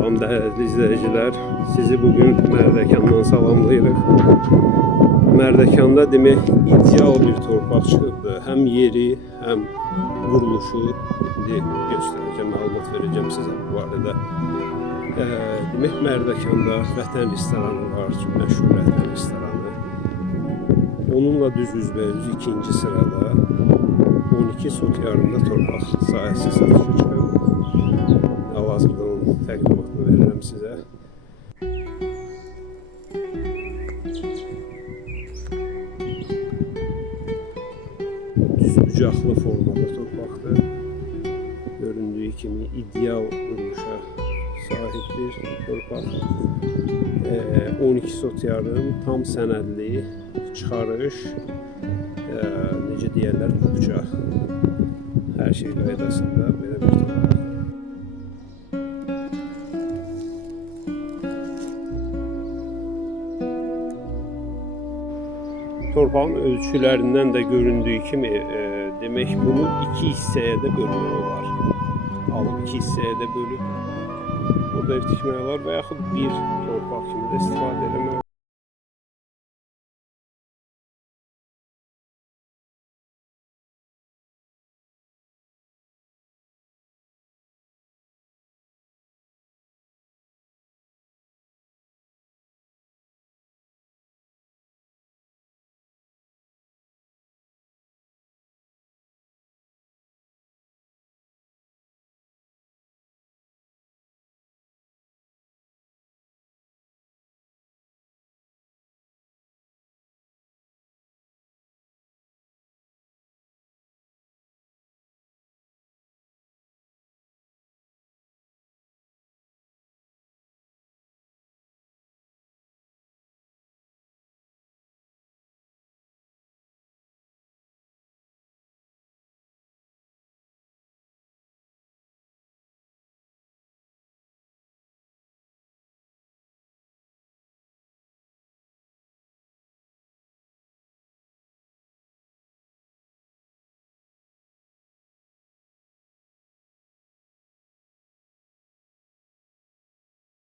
Salam değerli izleyiciler, sizi bugün Mərdəkandan salamlayırıq. Mərdəkanda demək ideal bir torpaq çıxıbdı. Həm yeri, həm quruluşu. İndi göstərəcəm, məlumat verəcəm sizə bu barədə. Demək Mərdəkanda Vətən restoranı var, çox məşhur Vətən restoranı. Onunla düz üzbəyüz ikinci sırada 12 sot yarımda torpaq sahəsi satışa çıxıb. Hal-hazırda onun təqdimatını verirəm sizə. Düz bucaqlı formada torpaqdır. Göründüyü kimi ideal quruluşa sahibdir torpaq. 12 sot yarım, tam sənədli çıxarış, necə deyərlər, qupça. Hər şey qaydasında belə bir torpaq. Torpağın ölçülərindən də göründüyü kimi demək bunu iki hissəyə də bölmək olar. Alıb iki hissəyə də bölüb burada ev tikmək olar və yaxud bir torpaq kimi də istifadə etmək